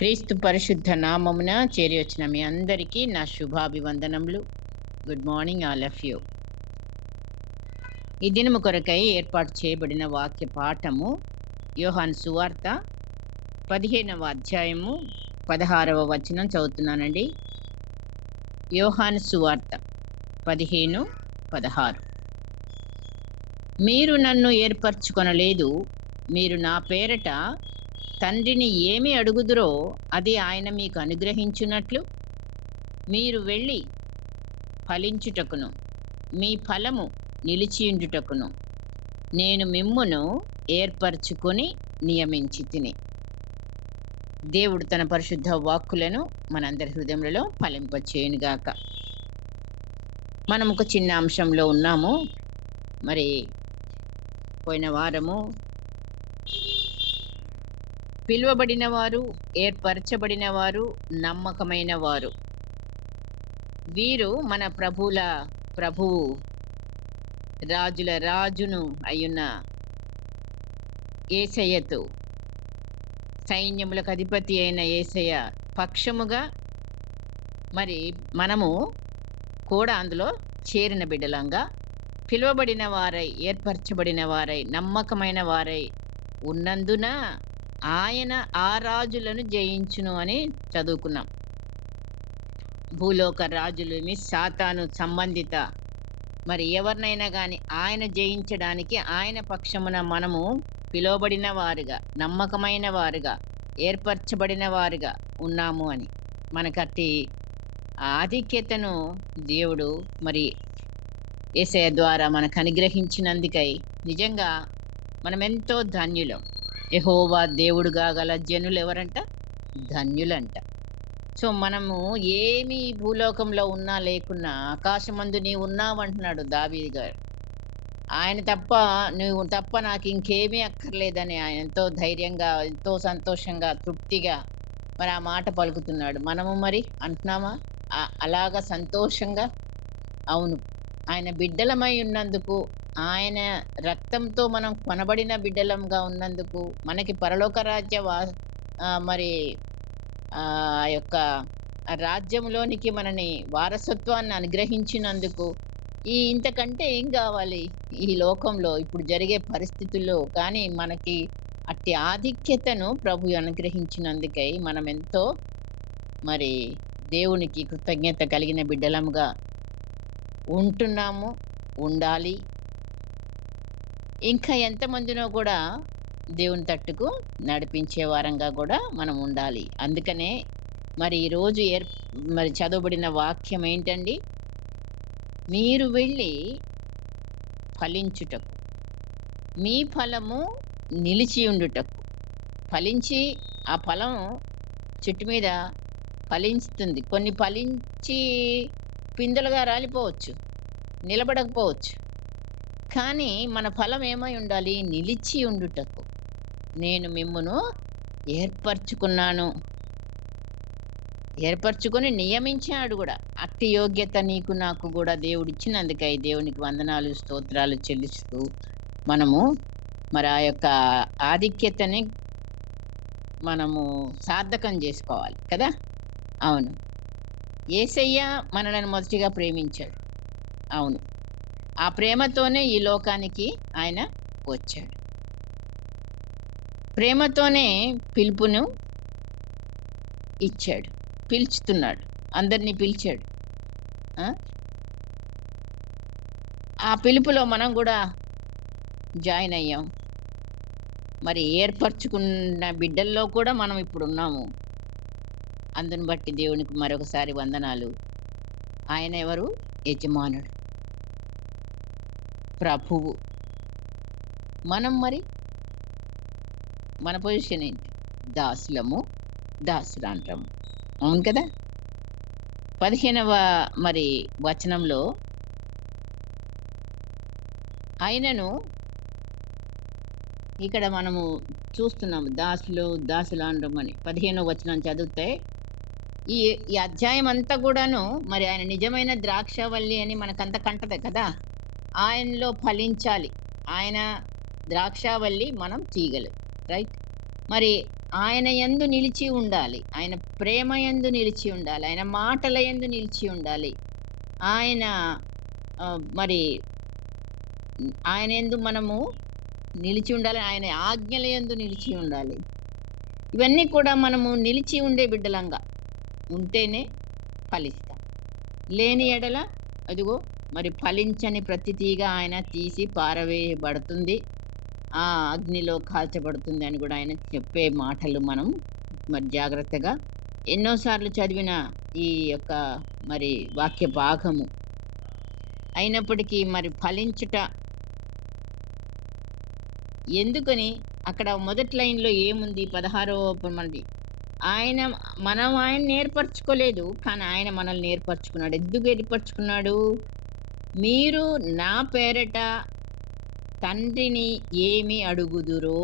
క్రీస్తు పరిశుద్ధ నామమున చేరి వచ్చిన మీ అందరికీ నా శుభాభివందనములు. Good morning all of you. ఈ దినము కొరకై ఏర్పాటు చేయబడిన వాక్య పాఠము యోహాను సువార్త 15వ అధ్యాయము 16వ వచనం చదువుతున్నానండి. యోహాను సువార్త 15:16. మీరు నన్ను ఏర్పరచుకొనలేదు, మీరు నా పేరట తండ్రిని ఏమి అడుగుదురో అది ఆయన మీకు అనుగ్రహించున్నట్లు మీరు వెళ్ళి ఫలించుటకును మీ ఫలము నిలిచియుండుటకును నేను మిమ్మును ఏర్పరచుకొని నియమించి తిని. దేవుడు తన పరిశుద్ధ వాక్కులను మనందరి హృదయములలో ఫలింపచేయునుగాక. మనం ఒక చిన్న అంశంలో ఉన్నాము. మరి పోయిన వారము పిలువబడిన వారు, ఏర్పరచబడిన వారు, నమ్మకమైన వారు, వీరు మన ప్రభువు రాజుల రాజును అయ్యున్న యేసయ్యతో, సైన్యములకు అధిపతి అయిన యేసయ్య పక్షముగా మరి మనము కూడా అందులో చేరిన బిడ్డలంగా, పిలువబడిన వారై, ఏర్పరచబడిన వారై, నమ్మకమైన వారై ఉన్నందున ఆయన ఆ రాజులను జయించును అని చదువుకున్నాం. భూలోక రాజులని, సాతాను సంబంధిత మరి ఎవరినైనా కానీ ఆయన జయించడానికి ఆయన పక్షమున మనము పిలువబడిన వారుగా, నమ్మకమైన వారుగా, ఏర్పరచబడిన వారుగా ఉన్నాము అని మనకట్టి ఆధిక్యతను దేవుడు మరి యేసయ్య ద్వారా మనకు అనుగ్రహించినందుకై నిజంగా మనమెంతో ధన్యులం. యెహోవా దేవుడుగా గల జనులు ఎవరంట? ధన్యులంట. సో మనము ఏమి భూలోకంలో ఉన్నా లేకున్నా ఆకాశమందు నీవు ఉన్నావంటున్నాడు దావీదు గారు. నువ్వు తప్ప నాకు ఇంకేమీ అక్కర్లేదని ఆయన ఎంతో ధైర్యంగా, ఎంతో సంతోషంగా, తృప్తిగా మరి ఆ మాట పలుకుతున్నాడు. మనము మరి అంటున్నామా అలాగా సంతోషంగా? అవును, ఆయన బిడ్డలమై ఉన్నందుకు, ఆయన రక్తంతో మనం కొనబడిన బిడ్డలంగా ఉన్నందుకు, మనకి పరలోక రాజ్య మరి ఆ యొక్క రాజ్యంలోనికి మనని వారసత్వాన్ని అనుగ్రహించినందుకు ఇంతకంటే ఏం కావాలి ఈ లోకంలో ఇప్పుడు జరిగే పరిస్థితుల్లో? కానీ మనకి అట్టి ఆధిక్యతను ప్రభు అనుగ్రహించినందుకై మనం ఎంతో మరి దేవునికి కృతజ్ఞత కలిగిన బిడ్డలముగా ఉంటున్నాము, ఉండాలి. ఇంకా ఎంతమందినో కూడా దేవుని తట్టుకు నడిపించే వారంగా కూడా మనం ఉండాలి. అందుకనే మరి ఈరోజు మరి చదవబడిన వాక్యం ఏంటండి? మీరు వెళ్ళి ఫలించుటకు, మీ ఫలము నిలిచి ఉండుటకు. ఫలించి ఆ ఫలం చెట్టు మీద ఫలించుతుంది. కొన్ని ఫలించి పిందెలుగా రాలిపోవచ్చు, నిలబడకపోవచ్చు. కానీ మన ఫలం ఏమై ఉండాలి? నిలిచి ఉండుటకు నేను మిమ్మును ఏర్పరచుకున్నాను, ఏర్పరచుకొని నియమించాడు కూడా. అట్టి యోగ్యత నీకు నాకు కూడా దేవుడు ఇచ్చినందుకై దేవునికి వందనాలు, స్తోత్రాలు చెల్లిస్తూ మనము మరి ఆ యొక్క ఆధిక్యతని మనము సార్థకం చేసుకోవాలి కదా. అవును, యేసయ్య మనలను మొదటిగా ప్రేమించాడు. అవును, ఆ ప్రేమతోనే ఈ లోకానికి ఆయన వచ్చాడు. ప్రేమతోనే పిలుపును ఇచ్చాడు, పిలుచుతున్నాడు, అందరినీ పిలిచాడు. ఆ పిలుపులో మనం కూడా జాయిన్ అయ్యాం. మరి ఏర్పరచుకున్న బిడ్డల్లో కూడా మనం ఇప్పుడు ఉన్నాము. అందుని బట్టి దేవునికి మరొకసారి వందనాలు. ఆయన ఎవరు? యజమానుడు, ప్రభువు. మనం మరి మన పొజిషన్ ఏంటి? దాసులంటాము. అవును కదా. 15వ మరి వచనంలో ఆయనను ఇక్కడ మనము చూస్తున్నాము, దాసులు అనడం అని. 15వ వచనం చదివితే ఈ అధ్యాయం అంతా కూడాను మరి ఆయన నిజమైన ద్రాక్షవల్లి అని మనకంత కంటది కదా. ఆయనలో ఫలించాలి. ఆయన ద్రాక్షవల్లి, మనం తీగలు, రైట్. మరి ఆయన యందు నిలిచి ఉండాలి. ఆయన ప్రేమ యందు నిలిచి ఉండాలి. ఆయన మాటల యందు నిలిచి ఉండాలి. ఆయన మరి ఆయన యందు మనము నిలిచి ఉండాలి. ఆయన ఆజ్ఞల యందు నిలిచి ఉండాలి. ఇవన్నీ కూడా మనము నిలిచి ఉండే బిడ్డలంగా ఉంటేనే ఫలిస్తాం. లేని ఎడల అదిగో మరి ఫలించని ప్రతి తీగ ఆయన తీసి పారవేయబడుతుంది. ఆ అగ్నిలో కాల్చబడుతుంది అని కూడా ఆయన చెప్పే మాటలు మనం మరి జాగ్రత్తగా ఎన్నోసార్లు చదివిన ఈ యొక్క మరి వాక్య భాగము అయినప్పటికీ మరి ఫలించుట ఎందుకని అక్కడ మొదటి లైన్‌లో ఏముంది 16వ మనది మనం ఆయన నేర్పరచుకోలేదు. కానీ ఆయన మనల్ని నేర్పరచుకున్నాడు. ఎందుకు ఏర్పరచుకున్నాడు? మీరు నా పేరట తండ్రిని ఏమి అడుగుదురో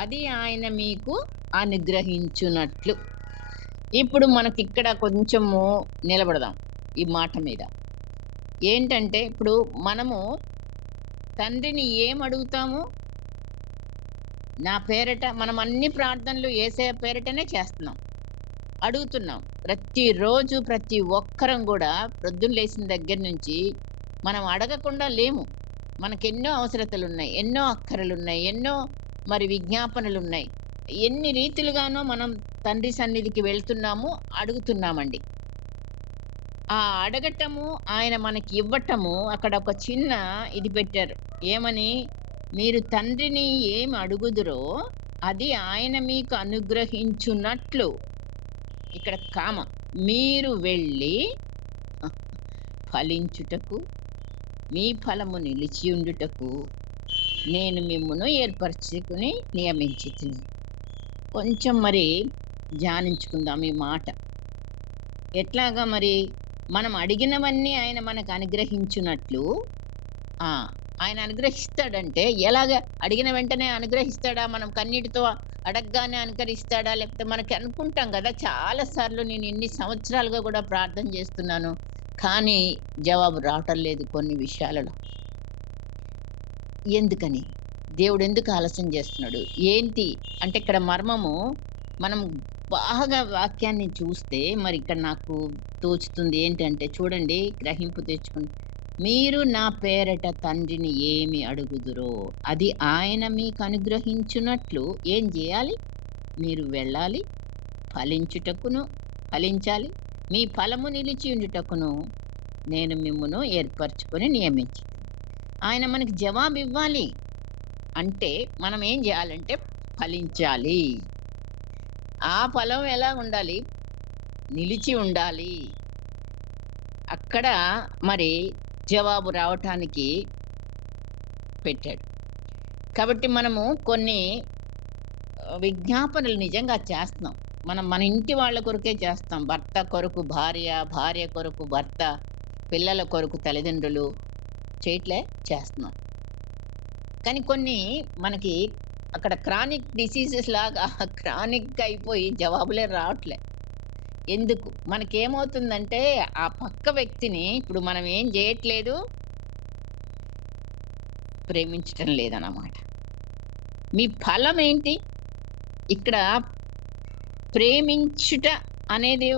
అది ఆయన మీకు అనుగ్రహించునట్లు. ఇప్పుడు మనకిక్కడ కొంచెము నిలబడదాం ఈ మాట మీద. ఏంటంటే ఇప్పుడు మనము తండ్రిని ఏం అడుగుతాము? నా పేరట మనం అన్ని ప్రార్థనలు యేసయ్య పేరటనే చేస్తున్నాం. అడుగుతున్నాం. ప్రతిరోజు ప్రతి ఒక్కరం కూడా ప్రొద్దున లేసిన దగ్గర నుంచి మనం అడగకుండా లేము. మనకెన్నో అవసరతలున్నాయి. ఎన్నో అక్కరలున్నాయి. ఎన్నో మరి విజ్ఞాపనలున్నాయి. ఎన్ని రీతిలుగానో మనం తండ్రి సన్నిధికి వెళ్తున్నాము, అడుగుతున్నామండి. ఆ అడగటము, ఆయన మనకి ఇవ్వటము అక్కడ ఒక చిన్న ఇది పెట్టారు. ఏమని? మీరు తండ్రిని ఏమి అడుగుదురో అది ఆయన మీకు అనుగ్రహించునట్లు. ఇక్కడ కామ. మీరు వెళ్ళి ఫలించుటకు, మీ ఫలము నిలిచియుండుటకు నేను మిమ్మును ఏర్పరచుకుని నియమించితిని. కొంచెం మరి ధ్యానించుకుందాం ఈ మాట. ఎట్లాగా మరి మనం అడిగినవన్నీ ఆయన మనకు అనుగ్రహించునట్లు ఆయన అనుగ్రహిస్తాడంటే ఎలాగ? అడిగిన వెంటనే అనుగ్రహిస్తాడా? మనం కన్నీటితో అడగగానే అనుకరిస్తాడా? లేకపోతే మనకి అనుకుంటాం కదా, చాలాసార్లు నేను ఎన్ని సంవత్సరాలుగా కూడా ప్రార్థన చేస్తున్నాను, కానీ జవాబు రావటం లేదు కొన్ని విషయాలలో. ఎందుకని? దేవుడు ఎందుకు ఆలస్యం చేస్తున్నాడు? ఏంటి అంటే ఇక్కడ మర్మము మనం బాగా వాక్యాన్ని చూస్తే మరి ఇక్కడ నాకు తోచుతుంది ఏంటంటే, చూడండి, గ్రహింపు తెచ్చుకోండి. మీరు నా పేరట తండ్రిని ఏమి అడుగుదురో అది ఆయన మీకు అనుగ్రహించునట్లు ఏం చేయాలి? మీరు వెళ్ళాలి, ఫలించాలి, మీ ఫలము నిలిచి ఉండుటకును నేను మిమ్మును ఏర్పరచుకొని నియమించి. ఆయన మనకి జవాబు ఇవ్వాలి అంటే మనం ఏం చేయాలంటే ఫలించాలి. ఆ ఫలం ఎలా ఉండాలి? నిలిచి ఉండాలి. అక్కడ మరి జవాబు రావటానికి పెట్టాడు. కాబట్టి మనము కొన్ని విజ్ఞాపనలు నిజంగా చేస్తున్నాం. మనం మన ఇంటి వాళ్ళ కొరకే చేస్తాం. భర్త కొరకు భార్య, భార్య కొరకు భర్త, పిల్లల కొరకు తల్లిదండ్రులు చేస్తున్నాం. కానీ కొన్ని మనకి అక్కడ క్రానిక్ డిసీజెస్ లాగా క్రానిక్ అయిపోయి జవాబులే రావట్లే. ఎందుకు? మనకేమవుతుందంటే ఆ పక్క వ్యక్తిని ఇప్పుడు మనం ఏం చేయట్లేదు, ప్రేమించటం లేదన్నమాట. మీ ఫలం ఏంటి? ఇక్కడ ప్రేమించుట అనేది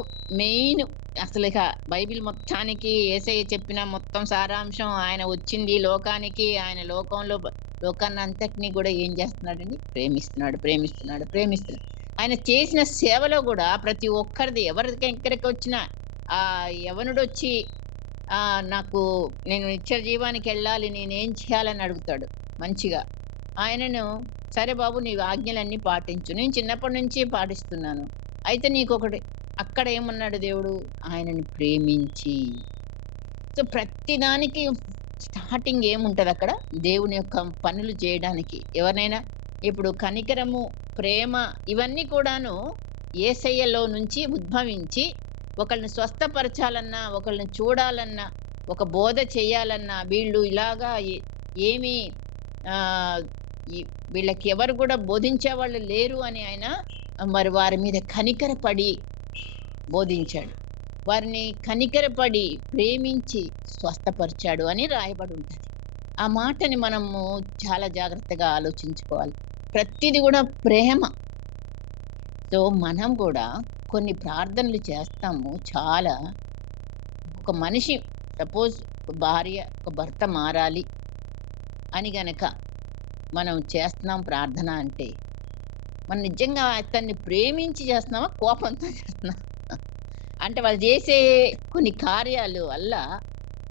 మెయిన్. అసలు ఇక బైబిల్ మొత్తానికి యేసయ్య చెప్పిన మొత్తం సారాంశం, ఆయన వచ్చింది లోకానికి, ఆయన లోకాన్ని అంతటినీ కూడా ఏం చేస్తున్నాడండి? ప్రేమిస్తున్నాడు. ఆయన చేసిన సేవలో కూడా ప్రతి ఒక్కరిది, ఎక్కడికి వచ్చినా ఆ యవనుడొచ్చి నేను నిత్య జీవానికి వెళ్ళాలి, నేనేం చేయాలని అడుగుతాడు మంచిగా. ఆయనను, సరే బాబు నీ ఆజ్ఞలన్నీ పాటించు, నేను చిన్నప్పటి నుంచి పాటిస్తున్నాను, అయితే నీకొకటి. అక్కడ ఏమన్నాడు దేవుడు? ఆయనని ప్రేమించి. సో ప్రతిదానికి స్టార్టింగ్ ఏముంటుంది అక్కడ? దేవుని యొక్క పనులు చేయడానికి. ఎవరినైనా ఇప్పుడు కనికరము, ప్రేమ ఇవన్నీ కూడాను యేసయ్యలో నుంచి ఉద్భవించి ఒకళ్ళని స్వస్థపరచాలన్నా, ఒకళ్ళని చూడాలన్నా, ఒక బోధ చేయాలన్నా, వీళ్ళు ఇలాగా ఏమి వీళ్ళకి ఎవరు కూడా బోధించేవాళ్ళు లేరు అని ఆయన మరి వారి మీద కనికరపడి బోధించాడు. వారిని కనికరపడి ప్రేమించి స్వస్థపరిచాడు అని రాయబడి ఉంటుంది. ఆ మాటని మనము చాలా జాగ్రత్తగా ఆలోచించుకోవాలి. ప్రతిది కూడా ప్రేమ. సో, మనం గూడా కొన్ని ప్రార్థనలు చేస్తాము. చాలా ఒక మనిషి సపోజ్ భార్య, ఒక భర్త మారాలి అని గనక మనం చేస్తున్నాం ప్రార్థన అంటే, మనం నిజంగా అతన్ని ప్రేమించి చేస్తున్నామా? కోపంతో చేస్తున్నామా? అంటే వాళ్ళు చేసే కొన్ని కార్యాలు వల్ల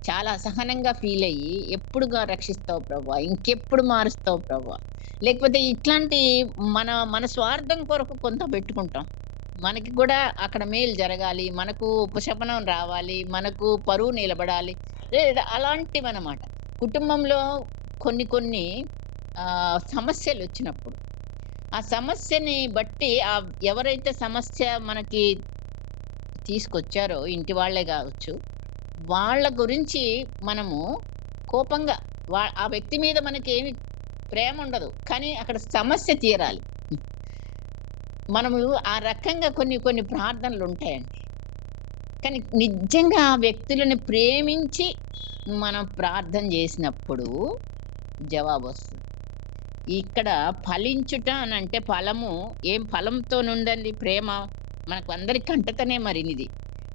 చాలా అసహనంగా ఫీలయ్యి, "ఎప్పుడుగా రక్షిస్తావు ప్రభువా? ఇంకెప్పుడు మారుస్తావు ప్రభువా?" లేకపోతే ఇట్లాంటి మన మన స్వార్థం కొరకు కొంత పెట్టుకుంటాం. మనకి కూడా అక్కడ మేలు జరగాలి, మనకు ఉపశమనం రావాలి, మనకు పరువు నిలబడాలి. లేదా అలాంటివన్నమాట. కుటుంబంలో కొన్ని కొన్ని సమస్యలొచ్చినప్పుడు, ఆ సమస్యని బట్టి ఎవరైతే సమస్య మనకి తీసుకొచ్చారో ఇంటి వాళ్ళే గావచ్చు, వాళ్ళ గురించి మనము కోపంగా ఆ వ్యక్తి మీద మనకేమి ప్రేముండదు. కానీ అక్కడ సమస్య తీరాలి. మనము ఆ రకంగా కొన్ని కొన్ని ప్రార్థనలుంటాయండి. కానీ నిజంగా ఆ వ్యక్తులని ప్రేమించి మనం ప్రార్థన జేసినప్పుడు జవాబొస్తుంది. ఇక్కడ ఫలించుట అనంటే ఫలము ఏం ఫలంతోనుందండి ప్రేమ? మనకు అందరికి కంటతనే మరినిది.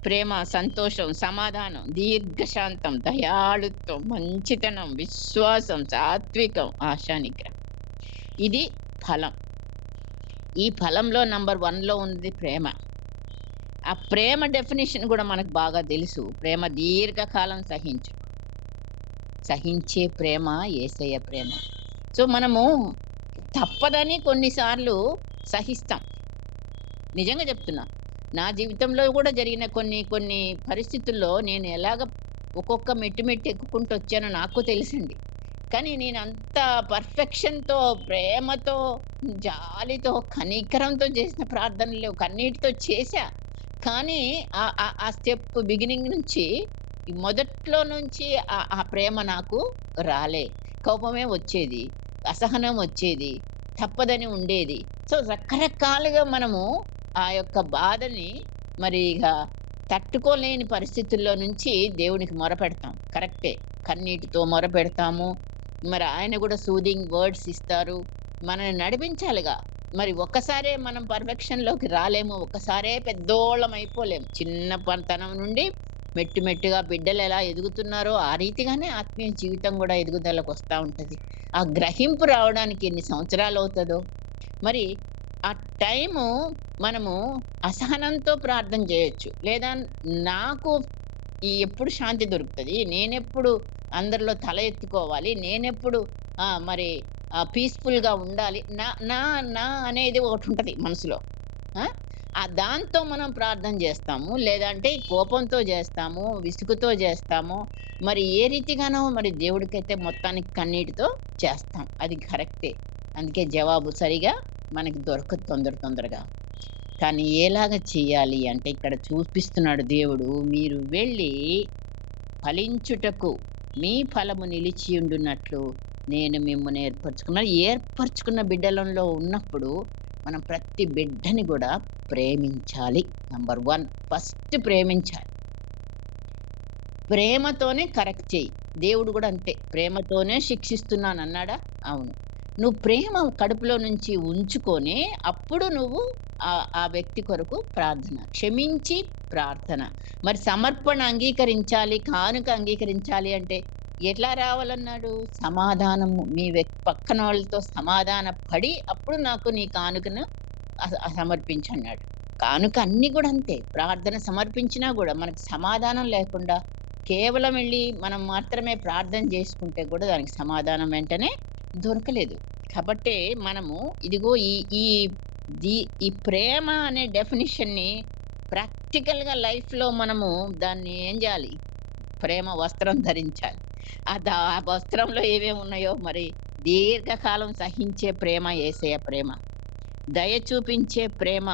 ప్రేమ, సంతోషం, సమాధానం, దీర్ఘశాంతం, దయాళుత్వం, మంచితనం, విశ్వాసం, సాత్వికం, ఆశానిగ్రహం. ఇది ఫలం. ఈ ఫలంలో నంబర్ 1లో ఉంది ప్రేమ. ఆ ప్రేమ డెఫినిషన్ గూడా మనకు బాగా తెలుసు. ప్రేమ దీర్ఘకాలం సహించే ప్రేమ యేసయ్య ప్రేమ. సో, మనము తప్పదని కొన్నిసార్లు సహిస్తాం. నిజంగా చెప్తున్నా. నా జీవితంలో గూడా జరిగిన కొన్ని కొన్ని పరిస్థితుల్లో నేను ఎలాగ ఒక్కొక్క మెట్టు మెట్టు ఎక్కుకుంటూ వచ్చానో నాకు తెలుసండి. కానీ నేనంత పర్ఫెక్షన్‌తో, ప్రేమతో, జాలితో, కనికరంతో చేసిన ప్రార్థనలు లేవు. కన్నీటితో చేశా. కానీ ఆ స్టెప్ బిగినింగ్ నుంచి మొదట్లో నుంచి ఆ ప్రేమ నాకు రాలే. కోపమే వచ్చేది. అసహనం వచ్చేది. తప్పదని ఉండేది. సో, రకరకాలుగా మనము ఆ యొక్క బాధని మరి ఇక తట్టుకోలేని పరిస్థితుల్లో నుంచి దేవునికి మొరపెడతాం. కరెక్టే. కన్నీటితో మొరపెడతాము. మరి ఆయన గూడా సూదింగ్ వర్డ్స్ ఇస్తారు. మనల్ని నడిపించాలిగా. మరి ఒక్కసారే మనం పర్ఫెక్షన్‌లోకి రాలేము. ఒక్కసారే పెద్దోళ్ళం అయిపోలేము. చిన్న తనం నుండి మెట్టు మెట్టుగా బిడ్డలెలా ఎదుగుతున్నారో ఆ రీతిగానే ఆత్మీయ జీవితం గూడా ఎదుగుదలకొస్తా ఉంటది. ఆ గ్రహింపు రావడానికి ఎన్ని సంవత్సరాలవుతదో. మరి ఆ టైము మనము అసహనంతో ప్రార్థన జేయొచ్చు. లేదా నాకు ఎప్పుడు శాంతి దొరుకుతది? నేనెప్పుడు అందరిలో తల ఎత్తుకోవాలి? నేనెప్పుడు మరి పీస్‌ఫుల్‌గా ఉండాలి? నా నా నా అనేది ఒకటుంటది మనసులో. ఆ! దాంతో మనం ప్రార్థన జేస్తాము. లేదంటే కోపంతో జేస్తాము, విసుగుతో జేస్తాము. మరి ఏ రీతిగానో మరి దేవుడికైతే మొత్తానికి కన్నీటితో చేస్తాం. అది కరెక్టే. అందుకే జవాబు సరిగా మనకి దొరకదు తొందరగా. కానీ ఎలాగ చెయ్యాలి అంటే ఇక్కడ చూపిస్తున్నాడు దేవుడు. మీరు వెళ్ళి ఫలించుటకు మీ ఫలము నిలిచియుండునట్లు నేను మిమ్మును ఏర్పరచుకున్నాను. ఏర్పరచుకున్న బిడ్డలంలో ఉన్నప్పుడు మనం ప్రతి బిడ్డని గూడా ప్రేమించాలి. నంబర్ 1 ఫస్ట్ ప్రేమించాలి. ప్రేమతోనే కరెక్ట్ చెయ్యి. దేవుడు గూడా అంతే. ప్రేమతోనే శిక్షిస్తున్నానన్నాడా? అవును. నువ్వు ప్రేమ కడుపులో నుంచి ఉంచుకొనే అప్పుడు నువ్వు ఆ వ్యక్తి కొరకు ప్రార్థన. క్షమించి ప్రార్థన. మరి సమర్పణ అంగీకరించాలి, కానుక అంగీకరించాలి అంటే ఎట్లా రావాలన్నాడు? సమాధానము మీ పక్కనోళ్ళతో సమాధాన పడి అప్పుడు నాకు నీ కానుకను సమర్పించన్నాడు. కానుక అన్నీ గూడా అంతే. ప్రార్థన సమర్పించినా గూడా మనకు సమాధానం లేకుండా కేవలం వెళ్లి మనం మాత్రమే ప్రార్థన చేసుకుంటే గూడా దానికి సమాధానం వెంటనే దొరకలేదు. కాబట్టే మనము ఇదిగో ఈ ఈ ది ఈ ప్రేమ అనే డెఫినిషన్‌ని ప్రాక్టికల్‌గా లైఫ్‌లో మనము దాన్ని ఏం జేయాలి? ప్రేమ వస్త్రం ధరించాలి. ఆ వస్త్రంలో ఏమేమి ఉన్నాయో మరి దీర్ఘకాలం సహించే ప్రేమ యేసయ్య ప్రేమ. దయ చూపించే ప్రేమ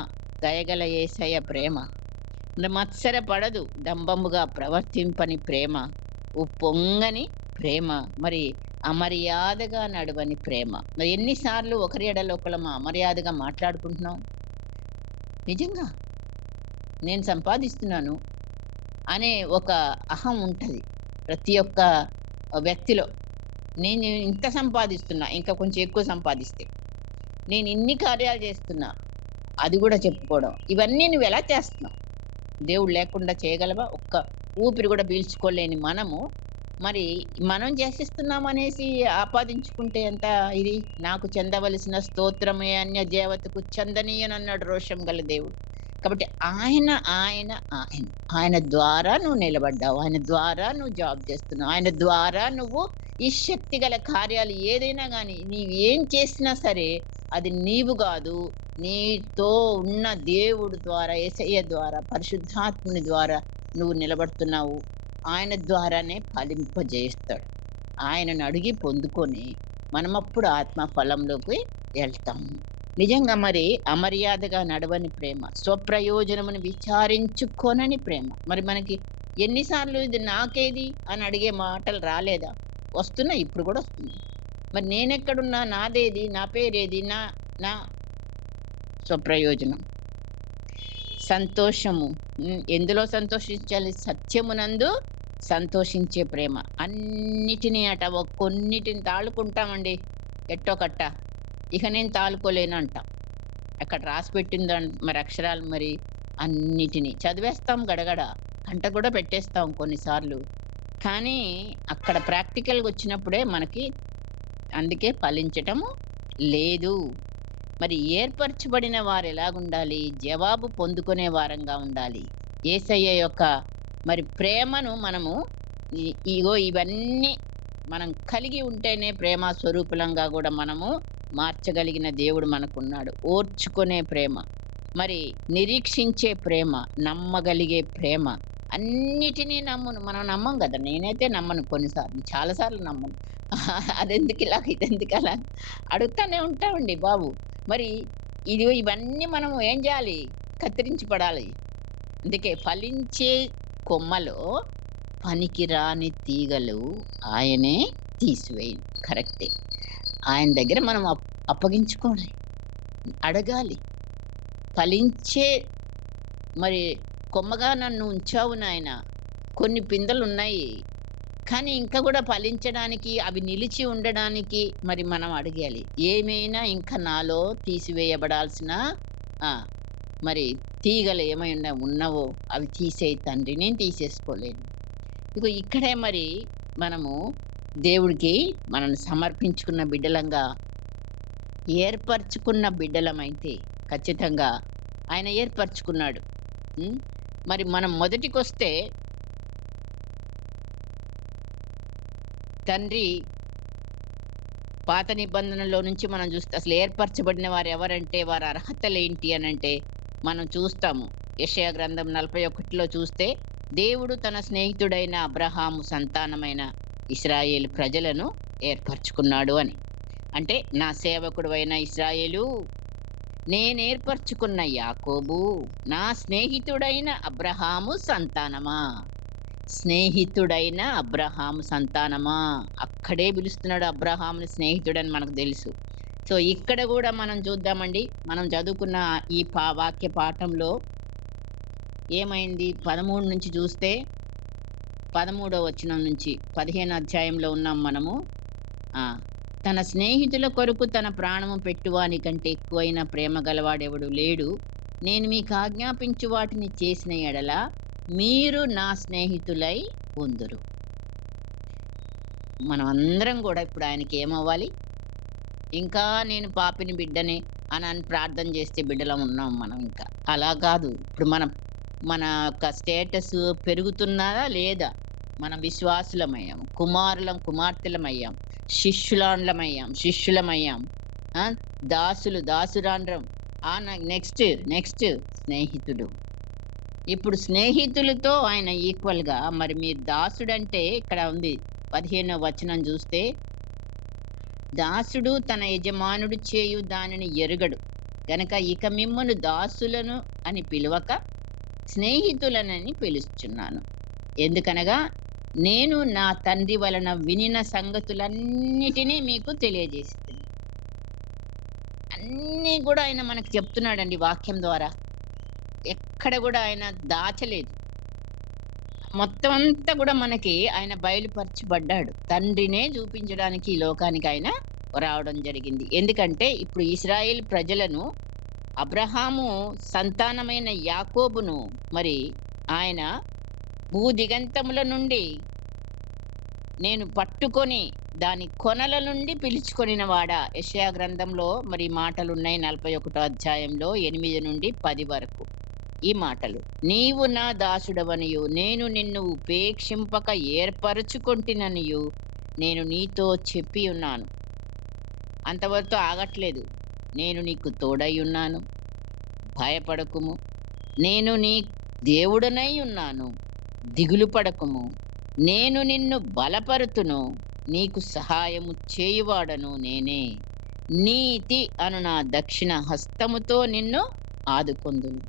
దయగల యేసయ్య ప్రేమ. మత్సరపడదు డంబముగా ప్రవర్తింపని ప్రేమ. ఉప్పొంగని ప్రేమ. మరి అమర్యాదగా నడవని ప్రేమ. మరి ఎన్ని సార్లు ఒకరి ఎడల ఒకళ్ళం అమర్యాదగా మాట్లాడుకుంటున్నాం? నిజంగా. నేను సంపాదిస్తున్నాను అనే ఒక అహం ఉంటది. ప్రతి ఒక్క వ్యక్తిలో. నేను ఇంత సంపాదిస్తున్నా, ఇంకా కొంచెం ఎక్కువ సంపాదిస్తే. నేను ఇన్ని కార్యాలు చేస్తున్నా. అది కూడా చెప్పుకోవడం. ఇవన్నీ నువ్వెలా చేస్తున్నావు? దేవుడు లేకుండా చేయగలవా? ఒక్క ఊపిరి కూడా పీల్చుకోలేని మనము, మరి మనం చేసిస్తున్నామనేసి ఆపాదించుకుంటే ఎంత ఇది? నాకు చెందవలసిన స్తోత్రమే అన్య దేవతకు చెందనీయనన్నాడు రోషం గల దేవుడు. కాబట్టి ఆయన, ఆయన, ఆయన. ఆయన ద్వారా నువ్వు నిలబడ్డావు. ఆయన ద్వారా నువ్వు జాబ్ చేస్తున్నావు. ఆయన ద్వారా నువ్వు ఈ శక్తి గల కార్యాలు ఏదైనా గానీ, నీవేం చేసినా సరే అది నీవు గాదు. నీతో ఉన్న దేవుడు ద్వారా, యేసయ్య ద్వారా, పరిశుద్ధాత్ముని ద్వారా నువ్వు నిలబడుతున్నావు. ఆయన ద్వారానే ఫలింపజేస్తాడు. ఆయనను అడిగి పొందుకొని మనమప్పుడు ఆత్మ ఫలంలోకి వెళ్తాము. నిజంగా మరి అమర్యాదగా నడవని ప్రేమ, స్వప్రయోజనమును విచారించుకోనని ప్రేమ. మరి మనకి ఎన్నిసార్లు ఇది నాకేది అని అడిగే మాటలు రాలేదా? వస్తున్నాయి, ఇప్పుడు కూడా వస్తున్నాయి. మరి నేనెక్కడున్నా, నాదేది, నా పేరేది, నా నా స్వప్రయోజనం. సంతోషము. ఎందులో సంతోషించాలి? సత్యమునందు సంతోషించే ప్రేమ. అన్నిటినీ కొన్నిటిని తాళుకుంటామండి ఎట్టో కట్ట. ఇక నేను తాళుకోలేను అంటాం. అక్కడ రాసి పెట్టింది మరి అక్షరాలు మరి అన్నిటినీ చదివేస్తాం గడగడ, గంట కూడా పెట్టేస్తాం కొన్నిసార్లు. కానీ అక్కడ ప్రాక్టికల్‌గా వచ్చినప్పుడే మనకి అందుకే ఫలించటము లేదు. మరి ఏర్పరచబడిన వారు ఎలాగుండాలి? జవాబు పొందుకునే వారంగా ఉండాలి. యేసయ్య యొక్క మరి ప్రేమను మనము ఇగో ఇవన్నీ మనం కలిగి ఉంటేనే ప్రేమ స్వరూపులంగా కూడా మనము మార్చగలిగిన దేవుడు మనకున్నాడు. ఓర్చుకునే ప్రేమ, మరి నిరీక్షించే ప్రేమ, నమ్మగలిగే ప్రేమ. అన్నిటినీ నమ్మును. మనం నమ్మం కదా! నేనైతే నమ్మను కొన్నిసార్లు. చాలా సార్లు నమ్మను. అదెందుకు ఇలాగ, ఇదెందుకు అలా అడుగుతానే ఉంటామండి బాబు. మరి ఇవన్నీ మనం ఏం చేయాలి? కత్తిరించి పడాలి. అందుకే ఫలించే కొమ్మలో పనికిరాని తీగలు ఆయనే తీసివేయను. కరెక్టే. ఆయన దగ్గర మనం అప్పగించుకోవాలి, అడగాలి. ఫలించే మరి కొమ్మగా నన్ను ఉంచావు నాయన. కొన్ని పిందెలున్నాయి, కానీ ఇంకా కూడా ఫలించడానికి, అవి నిలిచి ఉండడానికి మరి మనం అడగాలి. ఏమైనా ఇంకా నాలో తీసివేయబడాల్సిన మరి తీగలు ఏమైనా ఉన్నవో అవి తీసేయి తండ్రి, నేను తీసేసుకోలేను. ఇగో ఇక్కడే మరి మనము దేవుడికి మనల్ని సమర్పించుకున్న బిడ్డలంగా, ఏర్పరచుకున్న బిడ్డలమైతే ఖచ్చితంగా ఆయన ఏర్పరచుకున్నాడు. మరి మనం మొదటికొస్తే తండ్రి పాత నిబంధనలో నుంచి మనం చూస్తే అసలు ఏర్పరచబడిన వారు ఎవరంటే వారి అర్హతలేంటి అనంటే మనం చూస్తాము. యెషయా గ్రంథం 41లో చూస్తే దేవుడు తన స్నేహితుడైన అబ్రహాము సంతానమైన ఇశ్రాయేలు ప్రజలను ఏర్పరచుకున్నాడు అని. అంటే నా సేవకుడు అయిన ఇశ్రాయేలు, నేనేర్పరచుకున్న యాకోబు, నా స్నేహితుడైన అబ్రహాము సంతానమా. స్నేహితుడైన అబ్రహాము సంతానమా, అక్కడే పిలుస్తున్నాడు అబ్రహాముని స్నేహితుడని మనకు తెలుసు. సో ఇక్కడ కూడా మనం చూద్దామండి. మనం చదువుకున్న ఈ వాక్య పాఠంలో ఏమైంది? 13 నుంచి చూస్తే 13వ వచనం నుంచి 15 అధ్యాయంలో ఉన్నాం మనము. తన స్నేహితుల కొరకు తన ప్రాణము పెట్టువాని కంటే ఎక్కువైన ప్రేమ గలవాడెవడు లేడు. నేను మీకు ఆజ్ఞాపించు వాటిని చేసిన ఎడల మీరు నా స్నేహితులై ఉందురు. మనం అందరం కూడా ఇప్పుడు ఆయనకి ఏమవ్వాలి? ఇంకా నేను పాపిని బిడ్డని అని ప్రార్థన చేస్తే బిడ్డలం ఉన్నాం మనం. ఇంకా అలా కాదు. ఇప్పుడు మన యొక్క స్టేటస్ పెరుగుతున్నదా లేదా? మనం విశ్వాసులమయ్యాం, కుమార్తెలమయ్యాం, శిష్యులమయ్యాం, దాసురాండ్రం. నెక్స్ట్ స్నేహితుడు. ఇప్పుడు స్నేహితులతో ఆయన ఈక్వల్గా మరి మీరు దాసుడంటే ఇక్కడ ఉంది 15వ వచనం చూస్తే, దాసుడు తన యజమానుడు చేయు దానిని ఎరుగడు గనక ఇక మిమ్మును దాసులను అని పిలువక స్నేహితులనని పిలుస్తున్నాను. ఎందుకనగా నేను నా తండ్రి వలన వినిన సంగతులన్నిటినీ మీకు తెలియజేస్తుంది. అన్నీ కూడా ఆయన మనకు చెప్తున్నాడండి వాక్యం ద్వారా. ఎక్కడ కూడా ఆయన దాచలేదు. మొత్తం అంతా కూడా మనకి ఆయన బయలుపరచబడ్డాడు. తండ్రినే చూపించడానికి ఈ లోకానికి ఆయన రావడం జరిగింది. ఎందుకంటే ఇప్పుడు ఇశ్రాయేల్ ప్రజలను అబ్రహాము సంతానమైన యాకోబును మరి ఆయన భూదిగంతముల నుండి నేను పట్టుకొని దాని కొనల నుండి పిలుచుకొనిన వాడా. యెషయా గ్రంథంలో మరి మాటలున్నాయి 41 అధ్యాయంలో 8 నుండి 10 వరకు. ఈ మాటలు, నీవు నా దాసుడవనియు నేను నిన్ను ఉపేక్షింపక ఏర్పరచుకొంటిననియు నేను నీతో చెప్పి ఉన్నాను. అంతవరకు ఆగట్లేదు. నేను నీకు తోడై ఉన్నాను, భయపడకుము, నేను నీ దేవుడనై ఉన్నాను, దిగులు పడకుము, నేను నిన్ను బలపరుతును, నీకు సహాయము చేయువాడను నేనే, నీతి అను నా దక్షిణ హస్తముతో నిన్ను ఆదుకొందును.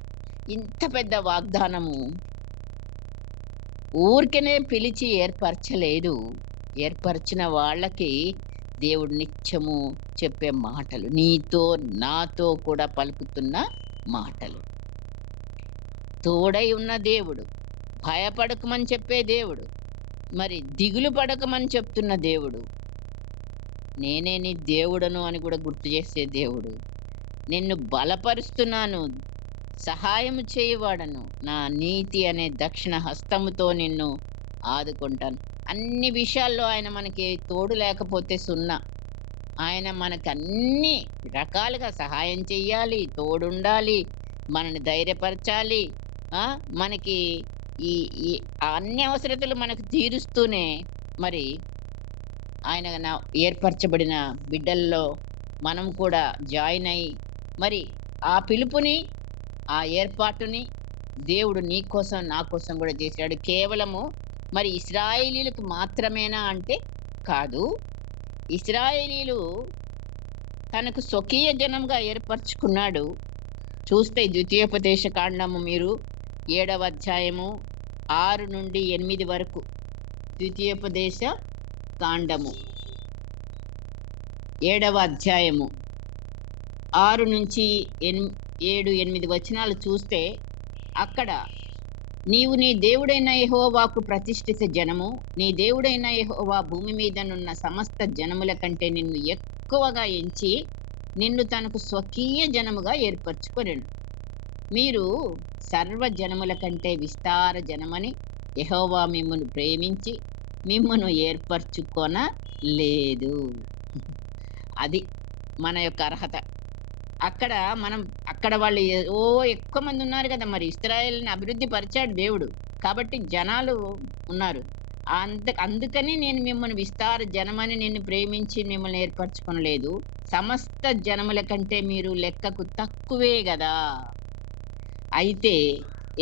ఇంత పెద్ద వాగ్దానము ఊరికనే పిలిచి ఏర్పరచలేదు. ఏర్పరిచిన వాళ్ళకి దేవుడు నిత్యము చెప్పే మాటలు, నీతో నాతో కూడా పలుకుతున్న మాటలు. తోడై ఉన్న దేవుడు, భయపడకమని చెప్పే దేవుడు, మరి దిగులు పడకమని చెప్తున్న దేవుడు, నేనే నీ దేవుడను అని కూడా గుర్తు చేసే దేవుడు, నిన్ను బలపరుస్తున్నాను, సహాయము చేయవాడను, నా నీతి అనే దక్షిణ హస్తముతో నిన్ను ఆదుకుంటాను. అన్ని విషయాల్లో ఆయన మనకి తోడు లేకపోతే సున్నా. ఆయన మనకు అన్ని రకాలుగా సహాయం చెయ్యాలి, తోడుండాలి, మనని ధైర్యపరచాలి, మనకి ఈ ఈ అన్ని అవసరతలు మనకు తీరుస్తూనే మరి ఆయన ఏర్పరచబడిన బిడ్డల్లో మనం కూడా జాయిన్ అయ్యి మరి ఆ పిలుపుని, ఆ ఏర్పాటుని దేవుడు నీ కోసం నా కోసం కూడా చేశాడు. కేవలము మరి ఇశ్రాయేలీలకు మాత్రమేనా అంటే కాదు. ఇశ్రాయేలీలు తనకు స్వకీయ జనంగా ఏర్పరచుకున్నాడు. చూస్తే ద్వితీయోపదేశ కాండము మీరు 7వ అధ్యాయము 6 నుండి 8 వరకు. ద్వితీయోపదేశ కాండము 7వ అధ్యాయము 6 నుంచి 7, 8 వచనాలు చూస్తే అక్కడ, నీవు నీ దేవుడైన యెహోవాకు ప్రతిష్ఠిత జనము, నీ దేవుడైన యెహోవా భూమి మీదనున్న సమస్త జనముల కంటే నిన్ను ఎక్కువగా ఎంచి నిన్ను తనకు స్వకీయ జనముగా ఏర్పరచుకొనెను. మీరు సర్వ జనముల కంటే విస్తార జనమని యెహోవా మిమ్మును ప్రేమించి మిమ్మును ఏర్పరచుకొన లేదు. అది మన యొక్క అర్హత. అక్కడ వాళ్ళు ఎక్కువ మంది ఉన్నారు కదా, మరి ఇశ్రాయేలుని అభివృద్ధి పరిచాడు దేవుడు, కాబట్టి జనాలు ఉన్నారు. అందుకని నేను మిమ్మల్ని విస్తార జనమని నిన్ను ప్రేమించి మిమ్మల్ని ఏర్పరచుకొనలేదు. సమస్త జనముల కంటే మీరు లెక్కకు తక్కువే కదా. అయితే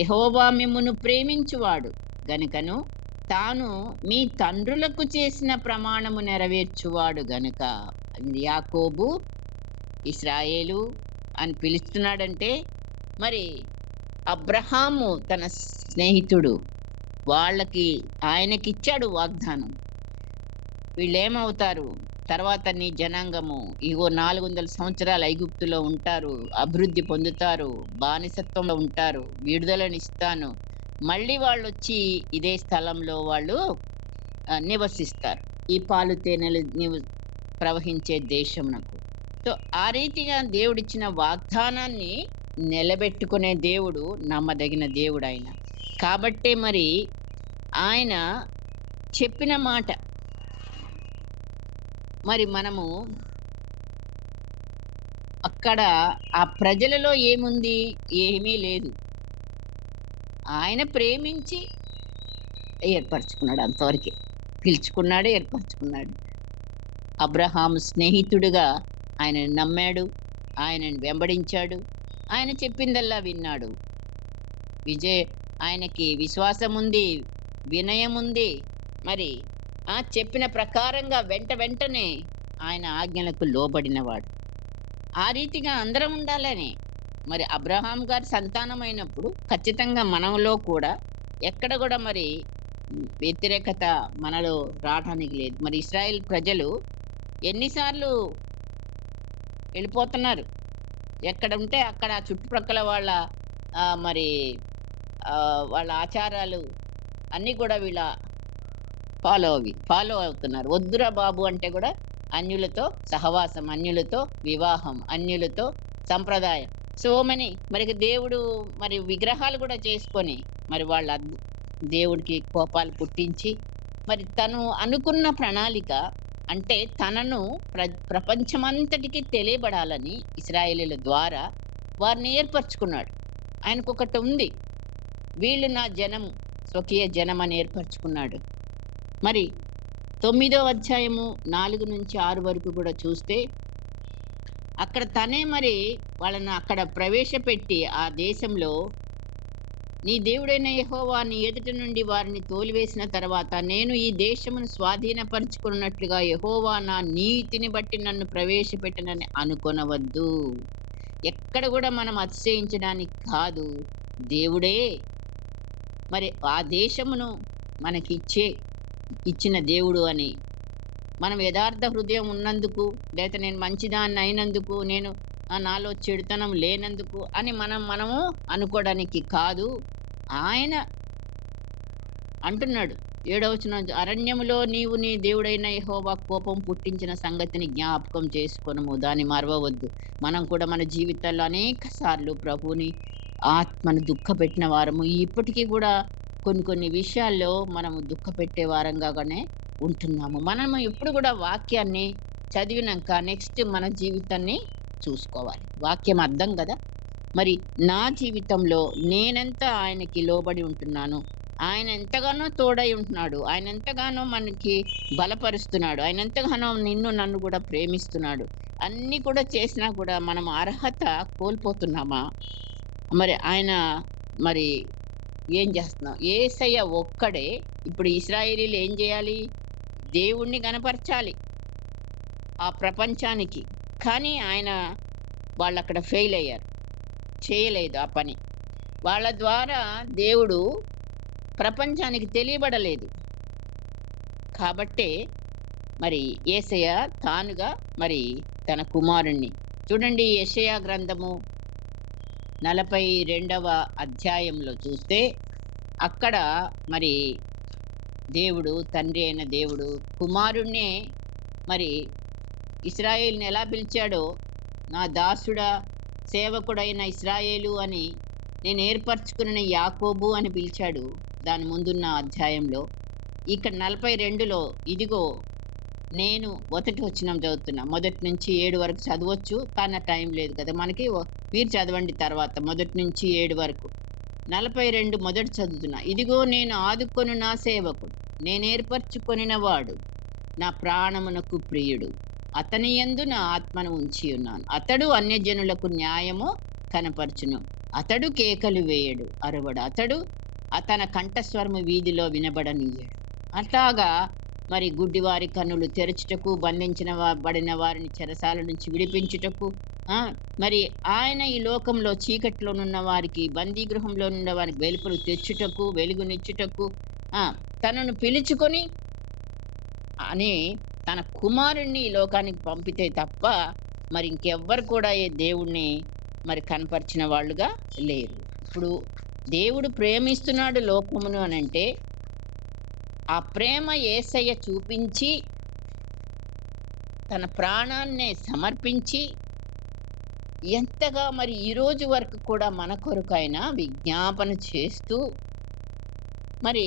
యెహోవా మిమ్మును ప్రేమించువాడు గనుకను తాను మీ తండ్రులకు చేసిన ప్రమాణము నెరవేర్చువాడు గనుక, యాకోబు ఇశ్రాయేలు అని పిలుస్తున్నాడంటే మరి అబ్రహాము తన స్నేహితుడు, ఆయనకిచ్చాడు వాగ్దానం. వీళ్ళేమవుతారు తర్వాత, నీ జనాంగము ఇగో 400 సంవత్సరాలు ఐగుప్తులో ఉంటారు, అభివృద్ధి పొందుతారు, బానిసత్వంలో ఉంటారు, విడుదలనిస్తాను, మళ్ళీ వాళ్ళు వచ్చి ఇదే స్థలంలో వాళ్ళు నివసిస్తారు, ఈ పాలు తేనెలు ప్రవహించే దేశమునకు. సో ఆ రీతిగా దేవుడిచ్చిన వాగ్దానాన్ని నిలబెట్టుకునే దేవుడు, నమ్మదగిన దేవుడు ఆయన. కాబట్టే మరి ఆయన చెప్పిన మాట మరి మనము అక్కడ ఆ ప్రజలలో ఏముంది? ఏమీ లేదు. ఆయన ప్రేమించి ఏర్పరచుకున్నాడు, అంతవరకే. పిలుచుకున్నాడు, ఏర్పరచుకున్నాడు. అబ్రహాము స్నేహితుడిగా ఆయనను నమ్మాడు, ఆయనను వెంబడించాడు, ఆయన చెప్పిందల్లా విన్నాడు. ఆయనకి విశ్వాసం ఉంది, వినయం ఉంది. మరి చెప్పిన ప్రకారంగా వెంటనే ఆయన ఆజ్ఞలకు లోబడినవాడు. ఆ రీతిగా అందరం ఉండాలని. మరి అబ్రహాం గారి సంతానమైనప్పుడు ఖచ్చితంగా మనలో కూడా ఎక్కడ కూడా మరి వ్యతిరేకత మనలో రావడానికి లేదు. మరి ఇశ్రాయేల్ ప్రజలు ఎన్నిసార్లు వెళ్ళిపోతున్నారు, ఎక్కడ ఉంటే అక్కడ చుట్టుప్రక్కల వాళ్ళ వాళ్ళ ఆచారాలు అన్నీ కూడా వీళ్ళ ఫాలో అవుతున్నారు. వద్దురా బాబు అంటే కూడా అన్యులతో సహవాసం, అన్యులతో వివాహం, అన్యులతో సంప్రదాయం, సో మెనీ మరి దేవుడు మరి విగ్రహాలు కూడా చేసుకొని మరి వాళ్ళ దేవుడికి కోపాలు పుట్టించి మరి తను అనుకున్న ప్రణాళిక అంటే తనను ప్రపంచమంతటికి తెలియబడాలని ఇశ్రాయేలీల ద్వారా వారిని ఏర్పరచుకున్నాడు. ఆయనకు ఒకటి ఉంది, వీళ్ళు నా జనం, స్వకీయ జనం అని ఏర్పరచుకున్నాడు. మరి 9వ అధ్యాయము 4-6 వరకు కూడా చూస్తే అక్కడ తనే మరి వాళ్ళను అక్కడ ప్రవేశపెట్టి ఆ దేశంలో నీ దేవుడైన యెహోవా నీ ఎదుట నుండి వారిని తోలివేసిన తర్వాత నేను ఈ దేశమును స్వాధీనపరుచుకున్నట్లుగా యెహోవా నా నీతిని బట్టి నన్ను ప్రవేశపెట్టనని అనుకొనవద్దు. ఎక్కడ కూడా మనం అతిశయించడానికి కాదు, దేవుడే మరి ఆ దేశమును ఇచ్చిన దేవుడు అని మనం యథార్థ హృదయం ఉన్నందుకు, లేకపోతే నేను మంచిదాన్ని అయినందుకు, నేను నాలో చెడుతనం లేనందుకు అని మనము అనుకోవడానికి కాదు. ఆయన అంటున్నాడు 7వ వచనం, అరణ్యములో నీవు నీ దేవుడైన యెహోవా కోపం పుట్టించిన సంగతిని జ్ఞాపకం చేసుకొనుము, దాన్ని మరవవద్దు. మనం కూడా మన జీవితాల్లో అనేక సార్లు ప్రభువుని ఆత్మను దుఃఖపెట్టిన వారము, ఇప్పటికీ కూడా కొన్ని విషయాల్లో మనము దుఃఖపెట్టే వారంగానే ఉంటున్నాము. మనము ఎప్పుడు కూడా వాక్యాన్ని చదివినాక నెక్స్ట్ మన జీవితాన్ని చూసుకోవాలి. వాక్యం అర్థం కదా. మరి నా జీవితంలో నేనెంత ఆయనకి లోబడి ఉంటున్నాను, ఆయన ఎంతగానో తోడై ఉంటున్నాడు, ఆయన ఎంతగానో మనకి బలపరుస్తున్నాడు, ఆయన ఎంతగానో నన్ను కూడా ప్రేమిస్తున్నాడు. అన్నీ కూడా చేసినా కూడా మనం అర్హత కోల్పోతున్నామా? మరి ఆయన మరి ఏం చేస్తున్నాం? యేసయ్య ఒక్కడే. ఇప్పుడు ఇశ్రాయేలీలు ఏం చేయాలి? దేవుణ్ణి గనపరచాలి ఆ ప్రపంచానికి. కానీ వాళ్ళు అక్కడ ఫెయిల్ అయ్యారు, చేయలేదు ఆ పని. వాళ్ళ ద్వారా దేవుడు ప్రపంచానికి తెలియబడలేదు. కాబట్టే మరి యేసయ్య తానుగా మరి తన కుమారుణ్ణి చూడండి. యెషయా గ్రంథము 42వ అధ్యాయంలో చూస్తే అక్కడ మరి దేవుడు, తండ్రి అయిన దేవుడు కుమారుణ్ణే మరి ఇశ్రాయేలుని ఎలా పిలిచాడో, నా దాసుడా సేవకుడైన ఇశ్రాయేలు అని, నేను ఏర్పరచుకున్న యాకోబు అని పిలిచాడు దాని ముందున్న అధ్యాయంలో. ఇక్కడ 42లో ఇదిగో నేను మొదటి వచనం చదువుతున్నా. మొదటి నుంచి 7 వరకు చదవచ్చు, కానీ టైం లేదు కదా మనకి. మీరు చదవండి తర్వాత, మొదటి నుంచి 7 వరకు. 42 మొదటి చదువుతున్నా. ఇదిగో నేను ఆదుకొను నా సేవకుడు, నేను ఏర్పరచుకొనిన వాడు, నా ప్రాణమునకు ప్రియుడు, అతని యందు నా ఆత్మను ఉంచి ఉన్నాను. అతడు అన్యజనులకు న్యాయము కనపరచును, అతడు కేకలు వేయడు, అరవడు, అతడు తన కంఠస్వరము వీధిలో వినబడనీయడు. అట్లాగా మరి గుడ్డివారి కన్నులు తెరచుటకు, బడిన వారిని చెరసాల నుంచి విడిపించుటకు, మరి ఆయన ఈ లోకంలో చీకట్లోనున్న వారికి, బందీ గృహంలో ఉన్న వారికి వెలుపులు తెచ్చుటకు, వెలుగునిచ్చుటకు తనను పిలుచుకొని అని తన కుమారుణ్ణి ఈ లోకానికి పంపితే తప్ప మరి ఇంకెవ్వరు కూడా ఏ దేవుణ్ణి మరి కనపరిచిన వాళ్ళుగా లేరు. ఇప్పుడు దేవుడు ప్రేమిస్తున్నాడు లోకమును అనంటే ఆ ప్రేమ యేసయ్య చూపించి తన ప్రాణాన్నే సమర్పించి ఎంతగా మరి ఈ రోజు వరకు కూడా మన కొరకైనా విజ్ఞాపన చేస్తూ మరి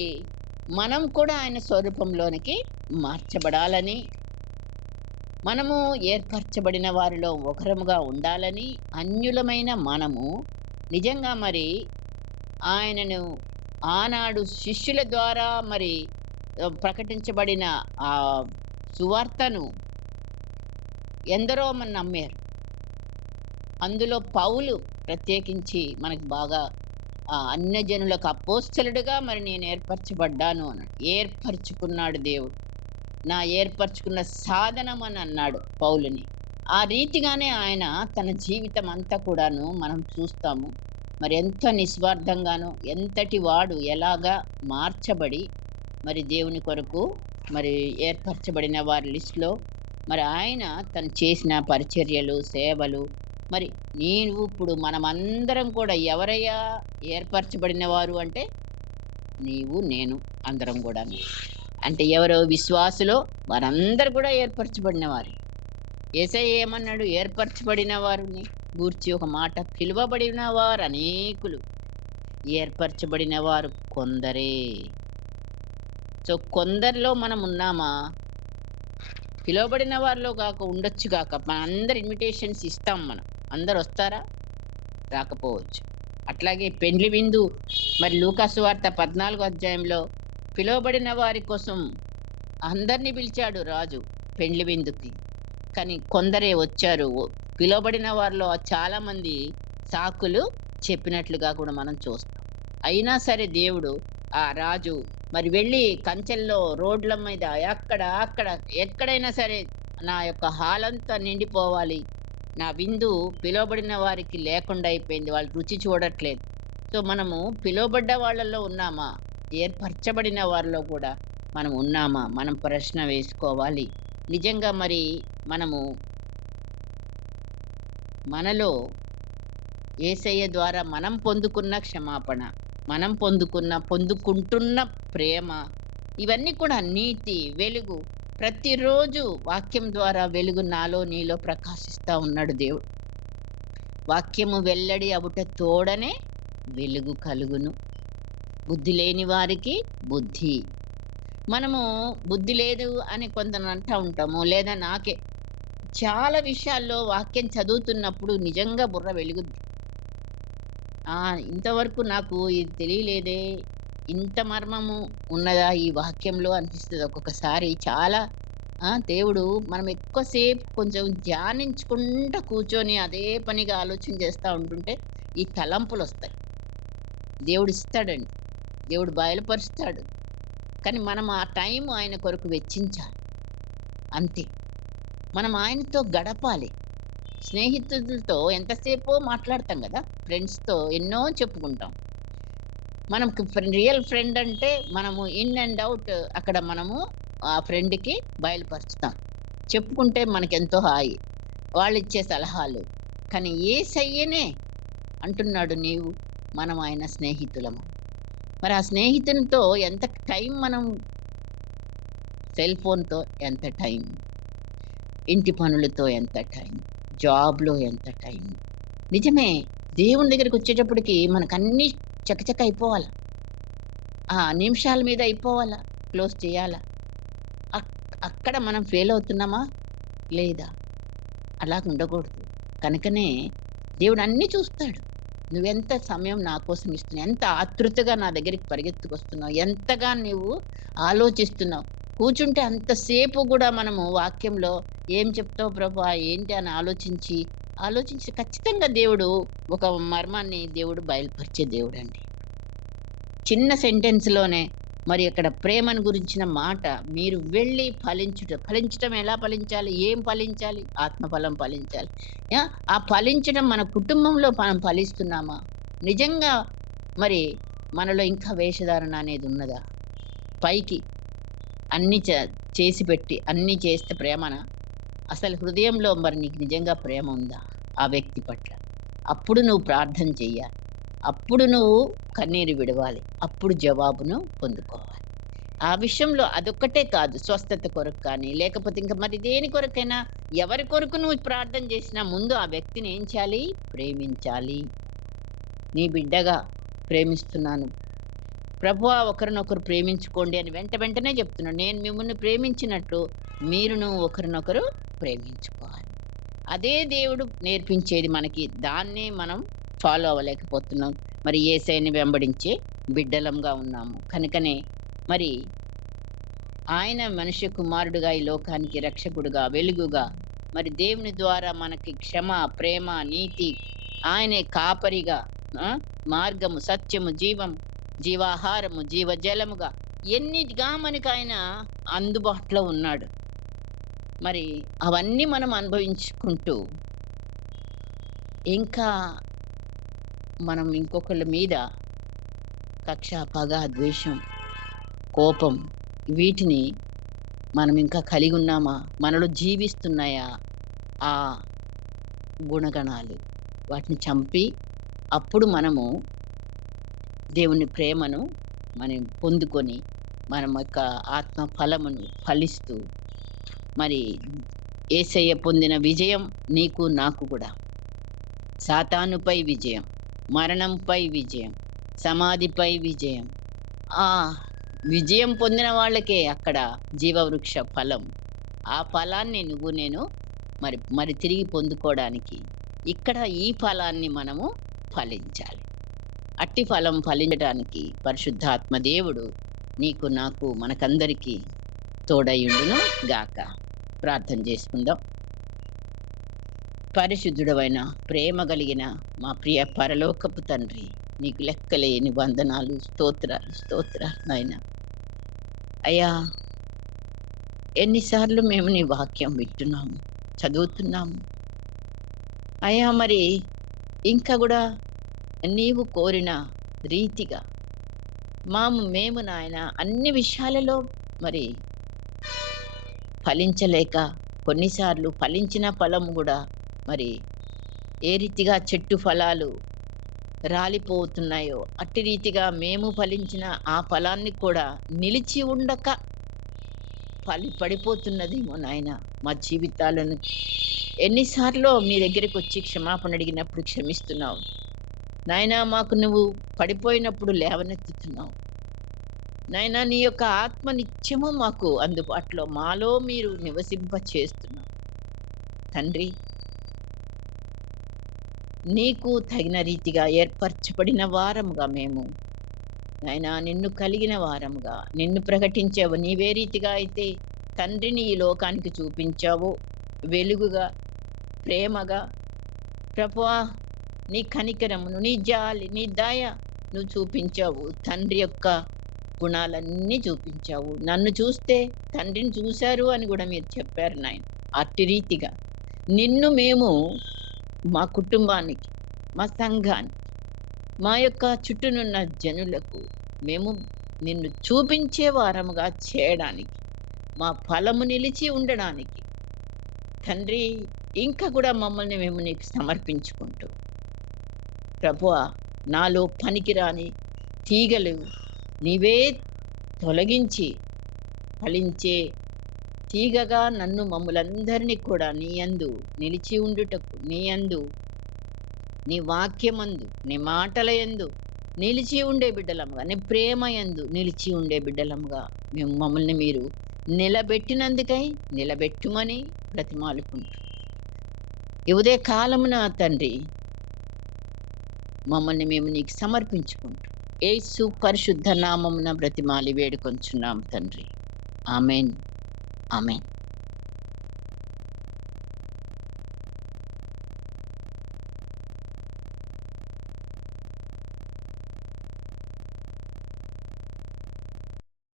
మనం కూడా ఆయన స్వరూపంలోనికి మార్చబడాలని, మనము ఏర్పరచబడిన వారిలో ఒకరముగా ఉండాలని, అన్యులమైన మనము నిజంగా మరి ఆయనను ఆనాడు శిష్యుల ద్వారా మరి ప్రకటించబడిన ఆ సువార్తను ఎందరో మన నమ్మారు. అందులో పౌలు ప్రత్యేకించి మనకు బాగా అన్యజనులకు అపోస్తలుడుగా మరి నేను ఏర్పరచబడ్డాను అన్నాడు. ఏర్పరచుకున్నాడు దేవుడు, నా ఏర్పరచుకున్న సాధనం అని అన్నాడు పౌలుని. ఆ రీతిగానే ఆయన తన జీవితం అంతా కూడాను మనం చూస్తాము. మరి ఎంత నిస్వార్థంగానో, ఎంతటి వాడు ఎలాగా మార్చబడి మరి దేవుని కొరకు మరి ఏర్పరచబడిన వారి లిస్టులో మరి ఆయన తను చేసిన పరిచర్యలు, సేవలు. మరి ఇప్పుడు మనమందరం కూడా ఎవరయ్యా ఏర్పరచబడిన వారు అంటే నీవు నేను అందరం కూడా. అంటే ఎవరో విశ్వాసులో వారందరూ కూడా ఏర్పరచబడిన వారు. యేసయ్య ఏమన్నాడు? ఏర్పరచబడిన వారిని గూర్చి ఒక మాట, పిలువబడిన వారు అనేకులు, ఏర్పరచబడిన వారు కొందరే. సో కొందరిలో మనం ఉన్నామా? పిలువబడిన వారిలో ఉండొచ్చు గాక. అందరు ఇన్విటేషన్స్ ఇస్తాం మనం. అందరు వస్తారా? రాకపోవచ్చు. అట్లాగే పెండ్లి విందు, మరి లూకాసు వార్త 14వ అధ్యాయంలో పిలువబడిన వారి కోసం అందరినీ పిలిచాడు రాజు పెండ్లి విందుకి. కానీ కొందరే వచ్చారు. పిలువబడిన వారిలో చాలా మంది సాకులు చెప్పినట్లుగా కూడా మనం చూస్తాం. అయినా సరే దేవుడు ఆ రాజు మరి వెళ్ళి కంచెల్లో రోడ్ల మీద అక్కడ ఎక్కడైనా సరే నా యొక్క హాల్ అంతా నిండిపోవాలి, నా విందు పిలువబడిన వారికి లేకుండా అయిపోయింది, వాళ్ళు రుచి చూడట్లేదు. సో మనము పిలువబడ్డ వాళ్ళల్లో ఉన్నామా? ఏర్పరచబడిన వారిలో కూడా మనం ఉన్నామా? మనం ప్రశ్న వేసుకోవాలి. నిజంగా మరి మనము మనలో యేసయ్య ద్వారా మనం పొందుకున్న క్షమాపణ, మనం పొందుకుంటున్న ప్రేమ, ఇవన్నీ కూడా నీతి, వెలుగు, ప్రతిరోజు వాక్యం ద్వారా వెలుగు నాలో నీలో ప్రకాశిస్తూ ఉన్నాడు దేవుడు. వాక్యము వెల్లడి అవుట తోడనే వెలుగు కలుగును, బుద్ధి లేని వారికి బుద్ధి. మనము బుద్ధి లేదు అని కొందరు అంటూ ఉంటాము, లేదా నాకే చాలా విషయాల్లో వాక్యం చదువుతున్నప్పుడు నిజంగా బుర్ర వెలుగుద్ది. ఇంతవరకు నాకు ఇది తెలియలేదే, ఇంత మర్మము ఉన్నదా ఈ వాక్యంలో అనిపిస్తుంది ఒక్కొక్కసారి. చాలా దేవుడు మనం ఎక్కువసేపు కొంచెం ధ్యానించుకుంటూ కూర్చొని అదే పనిగా ఆలోచన చేస్తూ ఉంటుంటే ఈ తలంపులు వస్తాయి. దేవుడు ఇస్తాడండి, దేవుడు బయలుపరుస్తాడు. కానీ మనం ఆ టైం ఆయన కొరకు వెచ్చించాలి అంతే. మనం ఆయనతో గడపాలి. స్నేహితులతో ఎంతసేపో మాట్లాడతాం కదా, ఫ్రెండ్స్తో ఎన్నో చెప్పుకుంటాం. మనకు రియల్ ఫ్రెండ్ అంటే మనము ఇన్ అండ్ అవుట్ అక్కడ మనము ఆ ఫ్రెండ్కి బయలుపరుస్తాం, చెప్పుకుంటే మనకెంతో హాయి, వాళ్ళు ఇచ్చే సలహాలు. కానీ యేసయ్యనే అంటున్నాడు, నీవు మనం ఆయన స్నేహితులము. మరి ఆ స్నేహితునితో ఎంత టైం, మనం సెల్ ఫోన్తో ఎంత టైం, ఇంటి పనులతో ఎంత టైం, జాబ్లో ఎంత టైం. నిజమే, దేవుని దగ్గరికి వచ్చేటప్పటికి మనకు అన్నీ చకచక అయిపోవాలి, నిమిషాల మీద అయిపోవాలా, క్లోజ్ చేయాలా. అక్కడ మనం ఫెయిల్ అవుతున్నామా లేదా? అలా ఉండకూడదు. కనుకనే దేవుడు అన్నీ చూస్తాడు. నువ్వెంత సమయం నా కోసం ఇస్తున్నావు, ఎంత ఆతృతగా నా దగ్గరికి పరిగెత్తుకొస్తున్నావు, ఎంతగా నువ్వు ఆలోచిస్తున్నావు. కూర్చుంటే అంతసేపు కూడా మనము వాక్యంలో ఏం చెప్తావు ప్రభా ఏంటి అని ఆలోచించి ఖచ్చితంగా దేవుడు ఒక మర్మాన్ని దేవుడు బయలుపరిచే దేవుడు అండి. చిన్న సెంటెన్స్లోనే మరి అక్కడ ప్రేమను గురించిన మాట, మీరు వెళ్ళి ఫలించటం ఎలా ఫలించాలి, ఏం ఫలించాలి? ఆత్మఫలం ఫలించాలి. ఆ ఫలించడం మన కుటుంబంలో మనం ఫలిస్తున్నామా? నిజంగా మరి మనలో ఇంకా వేషధారణ అనేది ఉన్నదా? పైకి అన్నీ చేసి పెట్టి అన్నీ చేస్తే ప్రేమన? అసలు హృదయంలో మరి నీకు నిజంగా ప్రేమ ఉందా ఆ వ్యక్తి పట్ల? అప్పుడు నువ్వు ప్రార్థన చెయ్యాలి, అప్పుడు నువ్వు కన్నీరు విడవాలి, అప్పుడు జవాబును పొందుకోవాలి. ఆ విషయంలో అదొక్కటే కాదు, స్వస్థత కొరకు కానీ లేకపోతే ఇంకా మరి దేని కొరకైనా, ఎవరి కొరకు నువ్వు ప్రార్థన చేసినా ముందు ఆ వ్యక్తిని ఏం చేయాలి? ప్రేమించాలి. నీ బిడ్డగా ప్రేమిస్తున్నాను ప్రభువా, ఒకరినొకరు ప్రేమించుకోండి అని వెంటనే చెప్తున్నాడు. నేను మిమ్మల్ని ప్రేమించినట్లు మీరును ఒకరినొకరు ప్రేమించుకోవాలి. అదే దేవుడు నేర్పించేది మనకి, దాన్నే మనం ఫాలో అవ్వలేకపోతున్నాం. మరి యేసయ్యని వెంబడించే బిడ్డలంగా ఉన్నాము. కనుకనే మరి ఆయన మనుష్య కుమారుడుగా ఈ లోకానికి రక్షకుడుగా, వెలుగుగా, మరి దేవుని ద్వారా మనకి క్షమ, ప్రేమ, నీతి, ఆయనే కాపరిగా, మార్గము, సత్యము, జీవాహారము, జీవజలముగా ఎన్నిటిగా మనకు ఆయన అందుబాటులో ఉన్నాడు. మరి అవన్నీ మనం అనుభవించుకుంటూ ఇంకా మనం ఇంకొకళ్ళ మీద కక్ష, పగ, ద్వేషం, కోపం, వీటిని మనం ఇంకా కలిగి ఉన్నామా? మనలో జీవిస్తున్నాయా ఆ గుణగణాలు? వాటిని చంపి అప్పుడు మనము దేవుని ప్రేమను మనం పొందుకొని మనం యొక్క ఆత్మ ఫలమును ఫలిస్తూ మరి యేసయ్య పొందిన విజయం నీకు నాకు కూడా సాతానుపై విజయం, మరణంపై విజయం, సమాధిపై విజయం. ఆ విజయం పొందిన వాళ్ళకే అక్కడ జీవవృక్ష ఫలం. ఆ ఫలాన్ని నువ్వు నేను మరి తిరిగి పొందుకోవడానికి ఇక్కడ ఈ ఫలాన్ని మనము ఫలించాలి. అట్టి ఫలం ఫలించడానికి పరిశుద్ధాత్మ దేవుడు నీకు నాకు మనకందరికీ తోడయుండును గాక. ప్రార్థన చేసుకుందాం. పరిశుద్ధుడవైన ప్రేమ కలిగిన మా ప్రియ పరలోకపు తండ్రి, నీకు లెక్కలేని వందనాలు, స్తోత్రాలు నాయన. అయ్యా, ఎన్నిసార్లు మేము నీ వాక్యం వింటున్నాము, చదువుతున్నాము అయ్యా. మరి ఇంకా కూడా నీవు కోరిన రీతిగా మేము నాయన అన్ని విషయాలలో మరి ఫలించలేక, కొన్నిసార్లు ఫలించిన ఫలం కూడా మరి ఏ రీతిగా చెట్టు ఫలాలు రాలిపోతున్నాయో అట్టి రీతిగా మేము ఫలించిన ఆ ఫలాన్ని కూడా నిలిచి ఉండక పడిపోతున్నదేమో నాయన. మా జీవితాలను ఎన్నిసార్లు మీ దగ్గరికి వచ్చి క్షమాపణ అడిగినప్పుడు క్షమిస్తున్నావు నాయన. మాకు నువ్వు పడిపోయినప్పుడు లేవనెత్తుతున్నావు నాయన. నీ యొక్క ఆత్మ నిత్యము మాకు అందుబాటులో మాలో మీరు నివసింప చేస్తున్నావు తండ్రి. నీకు తగిన రీతిగా ఏర్పరచబడిన వారముగా మేము నాయనా, నిన్ను కలిగిన వారముగా నిన్ను ప్రకటించావు. నీవే రీతిగా అయితే తండ్రిని ఈ లోకానికి చూపించావు, వెలుగుగా, ప్రేమగా ప్రభువా, నీ కనికరమును, నీ జాలి, నీ దయ నువ్వు చూపించావు. తండ్రి యొక్క గుణాలన్నీ చూపించావు. నన్ను చూస్తే తండ్రిని చూశారు అని కూడా మీరు చెప్పారు నాయన. అట్టి రీతిగా నిన్ను మేము మా కుటుంబానికి, మా సంఘానికి, మా యొక్క చుట్టూనున్న జనులకు మేము నిన్ను చూపించే వారముగా చేయడానికి, మా ఫలము నిలిచి ఉండడానికి తండ్రి ఇంకా కూడా మమ్మల్ని మేము నీకు సమర్పించుకుంటూ ప్రభువా, నాలో పనికిరాని తీగలు నీవే తొలగించి ఫలించే తీగగా నన్ను మమ్మలందరినీ కూడా నీ యందు నిలిచి ఉండుటకు, నీ యందు, నీ వాక్యమందు, నీ మాటల యందు నిలిచి ఉండే బిడ్డలముగా, నీ ప్రేమ యందు నిలిచి ఉండే బిడ్డలముగా మేము మమ్మల్ని మీరు నిలబెట్టినందుకై నిలబెట్టుమని బ్రతిమాలుకుంటూ ఈ ఉదయ కాలమున తండ్రి మమ్మల్ని మేము నీకు సమర్పించుకుంటూ యేసు పరిశుద్ధ నామమున బ్రతిమాలి వేడుకొంచున్నాం తండ్రి. Amen, amen.